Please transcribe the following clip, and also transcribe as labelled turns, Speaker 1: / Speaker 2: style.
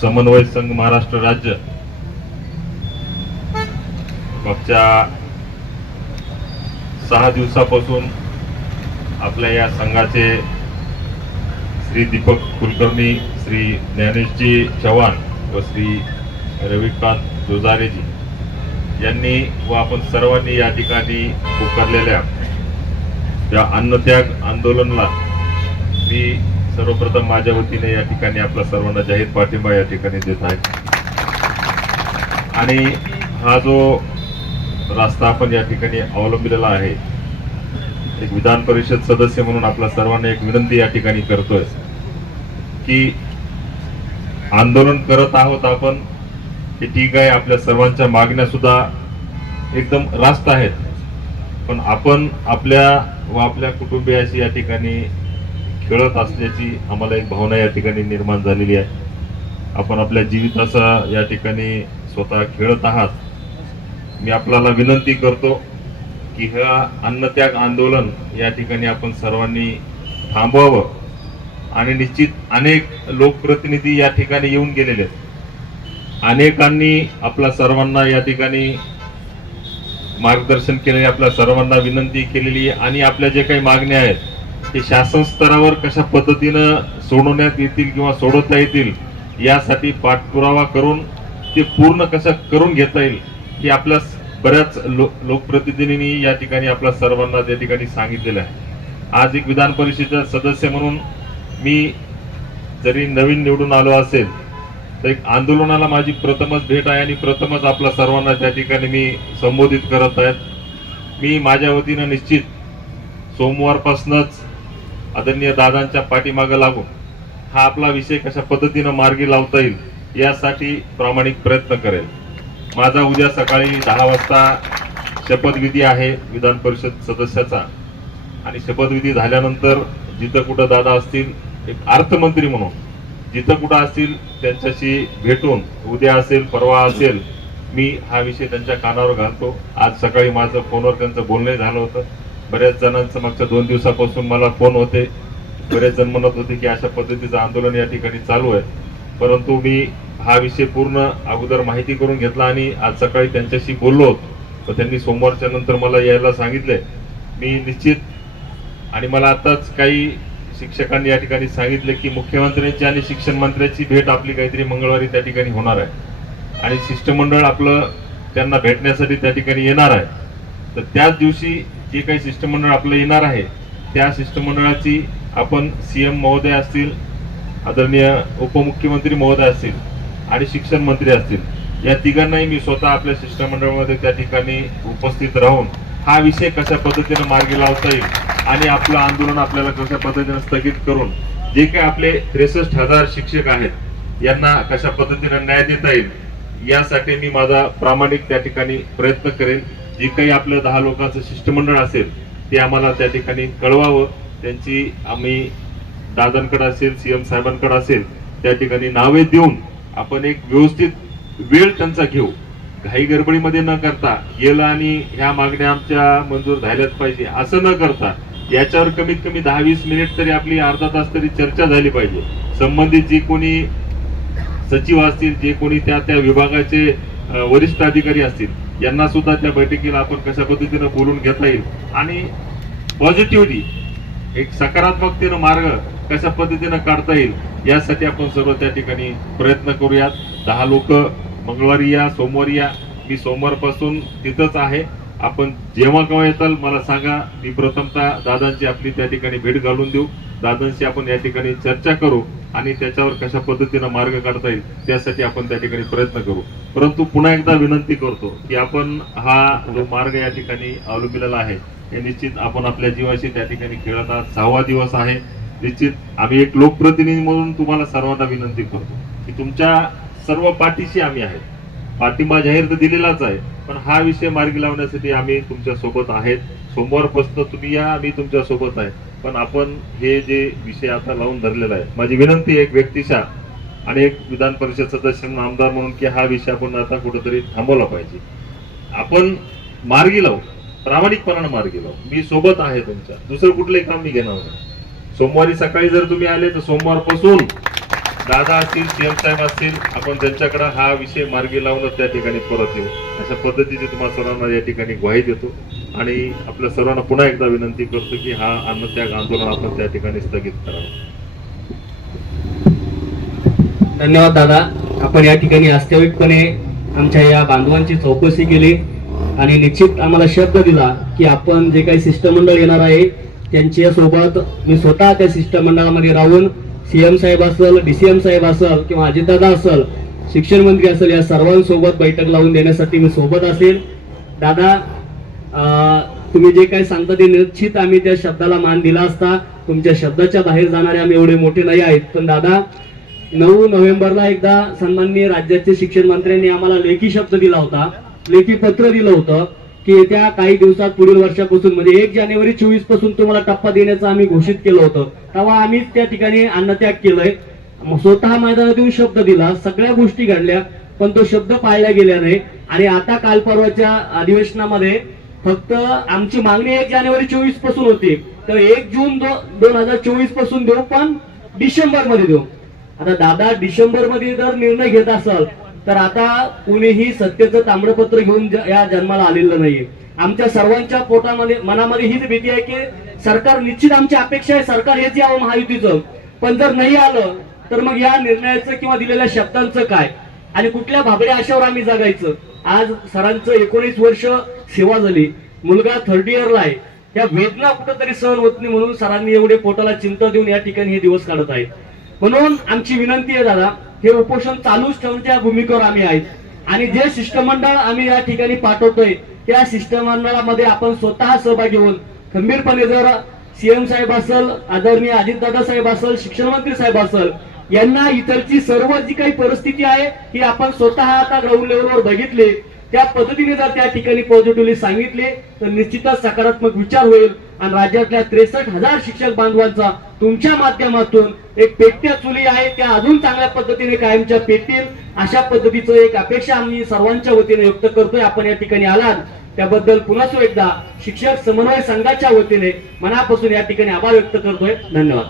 Speaker 1: समन्वय संघ महाराष्ट्र राज्य. मागच्या सहा दिवसापासून आपल्या या संघाचे श्री दीपक कुलकर्णी श्री ज्ञानेशजी चव्हाण व श्री रविकांत जोजारेजी यांनी व आपण सर्वांनी या ठिकाणी पुकारलेल्या त्या अन्नत्याग आंदोलनला मी सर्वप्रथम माझ्या वतीने या ठिकाणी आपला सर्वांना जाहीर पाठिंबा या ठिकाणी देत आहे. आणि हा जो रास्ता आपण या ठिकाणी अवलंबिलेला आहे एक विधान परिषद सदस्य म्हणून आपल्या सर्वांना एक विनंती या ठिकाणी करतोय की आंदोलन करत आहोत आपण हे ठीक आहे आपल्या सर्वांच्या मागण्या सुद्धा एकदम रास्त आहेत. पण आपण आपल्या व आपल्या कुटुंबियाशी या ठिकाणी खेळत असल्याची आम्हाला एक भावना या ठिकाणी निर्माण झालेली आहे. आपण आपल्या जीविताचा या ठिकाणी स्वतः खेळत आहात. मी आपल्याला विनंती करतो की ह्या अन्नत्याग आंदोलन या ठिकाणी आपण सर्वांनी थांबवावं आणि निश्चित अनेक लोकप्रतिनिधी या ठिकाणी येऊन गेलेले आहेत. अनेकांनी आपल्या सर्वांना या ठिकाणी मार्गदर्शन केलेले आपल्या सर्वांना विनंती केलेली आहे आणि आपल्या जे काही मागण्या आहेत ते शासन स्तरावर कशा पद्धतीनं सोडवण्यात येतील किंवा सोडवता येतील यासाठी पाठपुरावा करून ते पूर्ण कसं करून घेता येईल हे आपल्या बऱ्याच लो लोकप्रतिनिधींनी या ठिकाणी आपल्या सर्वांना त्या ठिकाणी सांगितलेलं आहे. आज एक विधान परिषदेचा सदस्य म्हणून मी जरी नवीन निवडून आलो असेल तर एक आंदोलनाला माझी प्रथमच भेट आहे आणि प्रथमच आपल्या सर्वांना त्या ठिकाणी मी संबोधित करत आहेत मी माझ्या वतीनं निश्चित सोमवारपासूनच आदरणीय दादांच्या पाठीमागं लागून हा आपला विषय कशा पद्धतीनं मार्गी लावता येईल यासाठी प्रामाणिक प्रयत्न करेल. माझा उद्या सकाळी दहा वाजता शपथविधी आहे विधान परिषद सदस्याचा. आणि शपथविधी झाल्यानंतर जिथं कुठं दादा असतील एक अर्थमंत्री म्हणून जिथं कुठं असतील त्यांच्याशी भेटून उद्या असेल परवा असेल मी हा विषय त्यांच्या कानावर घालतो. आज सकाळी माझं फोनवर त्यांचं बोलणं झालं होतं. बऱ्याच जणांचं मागच्या दोन दिवसापासून मला फोन होते. बरेच जण म्हणत होते की अशा पद्धतीचं आंदोलन या ठिकाणी चालू आहे. परंतु मी हा विषय पूर्ण अगोदर माहिती करून घेतला आणि आज सकाळी त्यांच्याशी बोललो होतो. तर त्यांनी सोमवारच्या नंतर मला यायला सांगितले. मी निश्चित आणि मला आताच काही शिक्षकांनी या ठिकाणी सांगितले की मुख्यमंत्र्यांची आणि शिक्षण मंत्र्यांची भेट आपली काहीतरी मंगळवारी त्या ठिकाणी होणार आहे. आणि शिष्टमंडळ आपलं त्यांना भेटण्यासाठी त्या ठिकाणी येणार आहे. तर त्याच दिवशी जे काही शिष्टमंडळ आपलं येणार आहे त्या शिष्टमंडळाची आपण सी एम महोदय असतील आदरणीय उपमुख्यमंत्री महोदय असतील आणि शिक्षण मंत्री असतील या तिघांनाही मी स्वतः आपल्या शिष्टमंडळामध्ये त्या ठिकाणी उपस्थित राहून हा विषय कशा पद्धतीनं मार्गी लावता येईल आणि आपलं आंदोलन आपल्याला कशा पद्धतीनं स्थगित करून जे काही आपले त्रेसष्ट हजार शिक्षक आहेत यांना कशा पद्धतीने न्याय देता येईल यासाठी मी माझा प्रामाणिक त्या ठिकाणी प्रयत्न करेन. जे काही आपलं दहा लोकांचं शिष्टमंडळ असेल ते आम्हाला त्या ठिकाणी कळवावं. त्यांची आम्ही दादांकडे असेल सीएम साहेबांकडे असेल त्या ठिकाणी नावे देऊन आपण एक व्यवस्थित वेळ त्यांचा घेऊ. घाई गडबडीमध्ये न करता गेलं आणि ह्या मागण्या आमच्या मंजूर झाल्याच पाहिजे. असं न करता याच्यावर कमीत कमी दहा वीस मिनिट तरी आपली अर्धा तास तरी चर्चा झाली पाहिजे. संबंधित जे कोणी सचिव असतील जे कोणी त्या त्या विभागाचे वरिष्ठ अधिकारी असतील यांना सुद्धा त्या बैठकीला आपण कशा पद्धतीनं बोलून घेता येईल? आणि पॉझिटिव्हली एक सकारात्मकतेनं मार्ग कशा पद्धतीनं काढता येईल? यासाठी आपण सर्व त्या ठिकाणी प्रयत्न करूयात. दहा लोक मंगळवारी या सोमवारी या. मी सोमवारपासून तिथंच आहे. आपण जेव्हा केव्हा येताल मला सांगा. मी प्रथमतः दादांची आपली त्या ठिकाणी भेट घालून देऊ. दादांशी आपण या ठिकाणी चर्चा करू. आणि त्याच्यावर कशा पद्धतीनं मार्ग काढता येईल त्यासाठी आपण त्या ठिकाणी प्रयत्न करू. परंतु पुन्हा एकदा विनंती करतो की आपण हा जो मार्ग या ठिकाणी अवलंबिलेला आहे हे निश्चित आपण आपल्या जीवाशी त्या ठिकाणी खेळत आहात. सहावा दिवस आहे. निश्चित आम्ही एक लोकप्रतिनिधी म्हणून तुम्हाला सर्वांना विनंती करतो की तुमच्या सर्व पाठीशी आम्ही आहेत पाठिंबा जाहीर तर दिलेलाच आहे. पण हा विषय मार्गी लावण्यासाठी आम्ही तुमच्यासोबत आहेत. सोमवारपासून तुम्ही या आम्ही तुमच्यासोबत आहे. पण आपण हे जे विषय आता लावून धरलेला आहे माझी विनंती एक व्यक्तिशा आणि एक विधान परिषद सदस्य म्हणून आमदार म्हणून की हा विषय आपण आता कुठेतरी थांबवला पाहिजे. आपण मार्गी लावू प्रामाणिकपणानं मार्गी लावू. मी सोबत आहे तुमच्या. दुसरं कुठलंही काम मी घेणार नाही. सोमवारी सकाळी जर तुम्ही आले तर सोमवारपासून दादा असतील सीएम साहेब असतील आपण त्यांच्याकडे हा विषय मार्गी लावूनच त्या ठिकाणी परत येऊ. अशा पद्धतीची तुम्हाला सर्वांना या ठिकाणी ग्वाही देतो. आणि आपल्या सर्वांना पुन्हा एकदा विनंती करतो की हा अन्नत्याग आंदोलन आपण त्या ठिकाणी स्थगित करावं.
Speaker 2: धन्यवाद दादा. आपण या ठिकाणी वास्तविकपणे आमच्या या बांधवांची चौकशी केली आणि निश्चित आम्हाला शब्द दिला की आपण जे काही शिष्टमंडळ येणार आहे त्यांच्यासोबत मी स्वतः त्या शिष्टमंडळामध्ये राहून सीएम साहेब असेल डीसीएम साहेब असेल किंवा अजितदादा असेल शिक्षण मंत्री असेल या सर्वांसोबत बैठक लावून देण्यासाठी मी सोबत असेल. दादा अं, तुम्ही जे काही सांगता ते निश्चित आम्ही त्या शब्दाला मान दिला असता. तुमच्या शब्दाच्या बाहेर जाणारे आम्ही एवढे मोठे नाही आहेत. पण दादा नऊ नोव्हेंबरला एकदा सन्माननीय राज्याचे शिक्षण मंत्र्यांनी आम्हाला लेखी शब्द दिला होता. लेखी पत्र दिलं होतं. की येत्या काही दिवसात पुढील वर्षापासून म्हणजे एक जानेवारी चोवीसपासून तुम्हाला टप्पा देण्याचं आम्ही घोषित केलं होतं. तेव्हा आम्हीच त्या ठिकाणी अन्नत्याग केलंय. स्वतः मैदानात येऊन शब्द दिला सगळ्या गोष्टी घडल्या पण तो शब्द पाळला गेला नाही. आणि आता काल परवाच्या अधिवेशनामध्ये फक्त आमची मागणी एक जानेवारी चोवीसपासून होती. तर एक जून दोन हजार चोवीसपासून देऊ पण डिसेंबरमध्ये देऊ. आता दादा डिसेंबरमध्ये जर निर्णय घेत असाल तर आता कुणीही सत्तेचं तांबडपत्र घेऊन या जन्माला आलेलं नाहीये. आमच्या सर्वांच्या पोटामध्ये मनामध्ये हीच भीती आहे की सरकार निश्चित आमची अपेक्षा आहे सरकार हेच यावं महायुतीचं. पण जर नाही आलं तर मग या निर्णयाचं किंवा दिलेल्या शब्दांचं काय? आणि कुठल्या भाबड्या आशावर आम्ही जगायचं? आज सरांचं एकोणीस वर्ष सेवा झाली. मुलगा थर्ड इयरला आहे. या वेदना कुठंतरी सहन होत नाही म्हणून सरांनी एवढे पोटाला चिंता देऊन या ठिकाणी हे दिवस काढत आहेत. म्हणून आमची विनंती आहे दादा हे उपोषण चालूच ठेवण्याच्या भूमिकेवर आम्ही आहेत. आणि जे शिष्टमंडळ आम्ही या ठिकाणी पाठवतोय त्या शिष्टमंडळामध्ये आपण स्वतः सहभागी होऊन खंबीरपणे जर सीएम साहेब असेल आदरणीय अजितदादा साहेब असेल शिक्षण मंत्री साहेब असेल यांना इतरची सर्व जी काही परिस्थिती आहे ही आपण स्वतः आता ग्राउंड लेवलवर बघितली. त्या पद्धतीने जर त्या ठिकाणी पॉझिटिव्हली सांगितले तर निश्चितच सकारात्मक विचार होईल. आणि राज्यातल्या त्रेसष्ट हजार शिक्षक बांधवांचा तुमच्या माध्यमातून एक पेटत्या चुली आहे त्या अजून चांगल्या पद्धतीने कायमच्या पेटतील. अशा पद्धतीचं एक अपेक्षा आम्ही सर्वांच्या वतीने व्यक्त करतोय. आपण या ठिकाणी आलात. त्याबद्दल पुन्हा एकदा शिक्षक समन्वय संघाच्या वतीने मनापासून या ठिकाणी आभार व्यक्त करतोय. धन्यवाद.